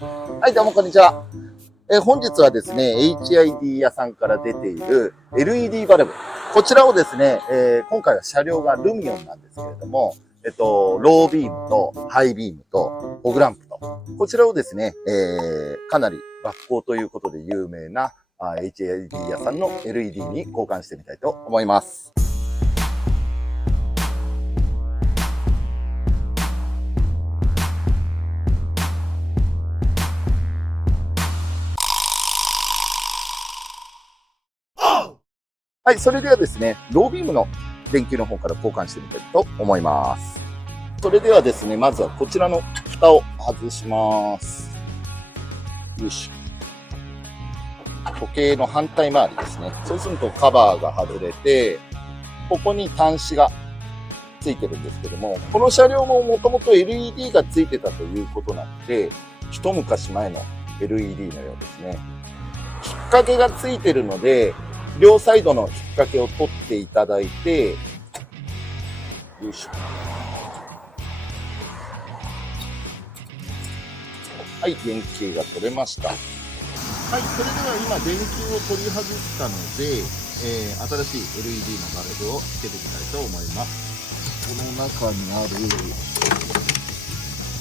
はい、どうもこんにちは。本日はですね、HID 屋さんから出ている LED バルブ。こちらをですね、今回は車両がルミオンなんですけれども、ロービームとハイビームとフォグランプと、こちらをですね、かなり学校ということで有名なHID 屋さんの LED に交換してみたいと思います。はい、それではですね、ロービームの電球の方から交換してみたいと思います。それではですね、まずはこちらの蓋を外します。よいしょ。時計の反対回りですね。そうするとカバーが外れて、ここに端子がついてるんですけども、この車両ももともと LED がついてたということなので、一昔前の LED のようですね。引っ掛けがついてるので、両サイドの引っ掛けを取っていただいて、よいしょ。はい、電球が取れました。はい、それでは今電球を取り外したので、新しい LED のバルブをつけていきたいと思います。この中にある、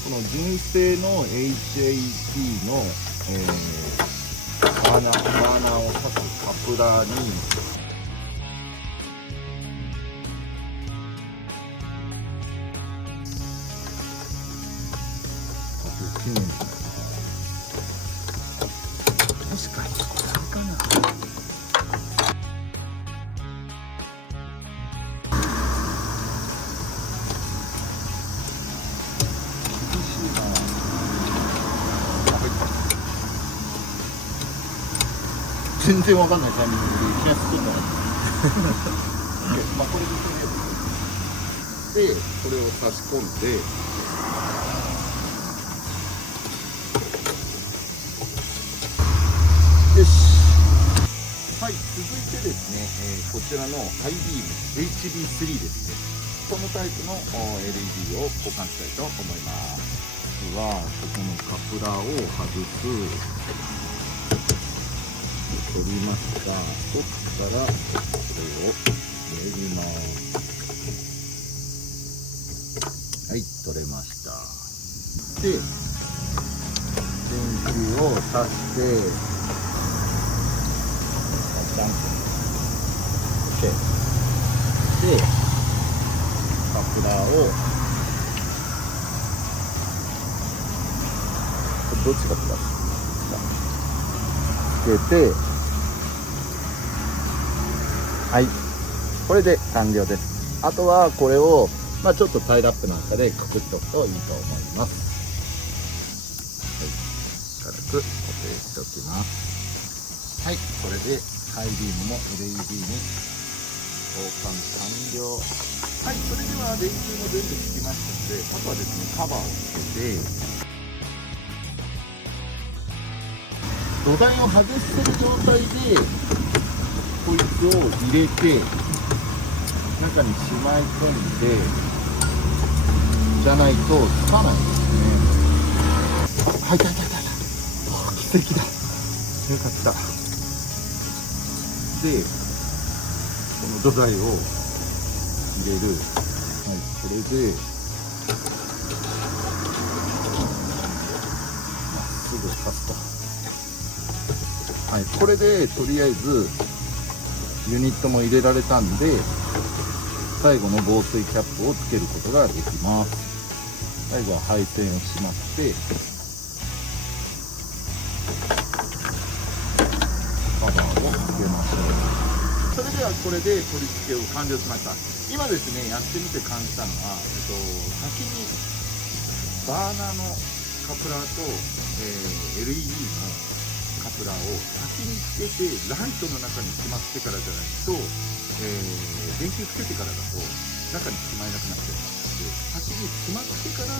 この純正の HID の、バーナーを刺すカプラーに、確かにこれかな。厳しいな。全然わかんないタイミングでいきなり作ったな。まあこれでとりあえずでこれを差し込んで。よし。はい、続いてですね、こちらのハイビーム HB3 ですね。このタイプの LED を交換したいと思います。まずはここのカプラーを外す。取りました。取ったらこれを入れます。はい、取れました。で、電球を挿して。OK で、カプラーをどっちがプラスつけて、はい、これで完了です。あとはこれを、ちょっとタイラップなんかでくくっておくといいと思います。はい、軽く固定しておきます。はい、これでハイビームも LED に交換完了。はい、それでは電球も全部つきましたので、あとはですね、カバーをつけて、土台を外してる状態で、こいつを入れて、中にしまい込んで、じゃないとつかないですね。はい、いた。奇跡だ。よかった。で、この土台を入れる。はい、これで、まっすぐ刺すと。はい、これで、とりあえず、ユニットも入れられたんで、最後の防水キャップをつけることができます。最後は配線をしまって、カバーをつけましょう。それではこれで取り付けを完了しました。今ですね、やってみて感じたのは、先にバーナーのカプラーと、LED のカプラーを先につけて、ライトの中にしまってからじゃないと、電球つけてからだと中にしまえなくなっちゃいますので、先にしまってから、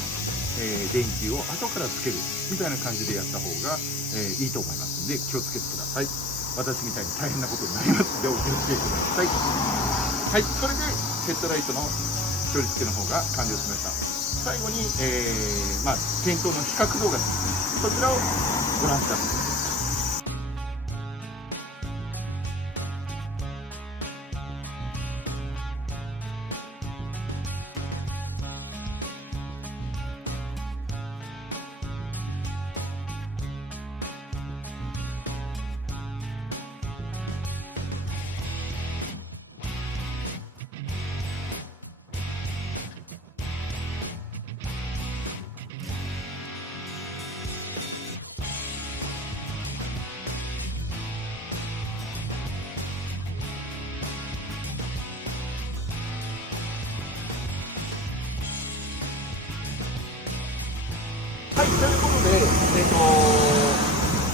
電球を後からつけるみたいな感じでやった方が、いいと思いますので、気をつけてください。私みたいに大変なことになりますのでお気をつけください。はい、それでヘッドライトの取り付けの方が完了しました。最後に、点灯の比較動画ですね。そちらをご覧ください。はい、ということで、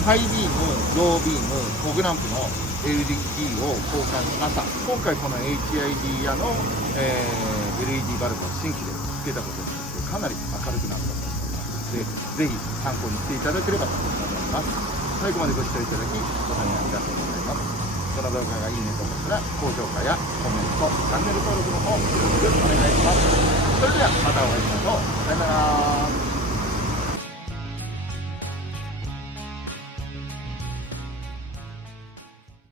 ハイビーム、ロービーム、フォグランプの LED を交換しました。今回この HID やの、LED バルブを新規でつけたことによってかなり明るくなったと思いますので、ぜひ参考にしていただければと思います。最後までご視聴いただき、本当にありがとうございます。この動画がいいねと思ったら、高評価やコメント、チャンネル登録の方よろしくお願いします。それではまたお会いしましょう。さよなら。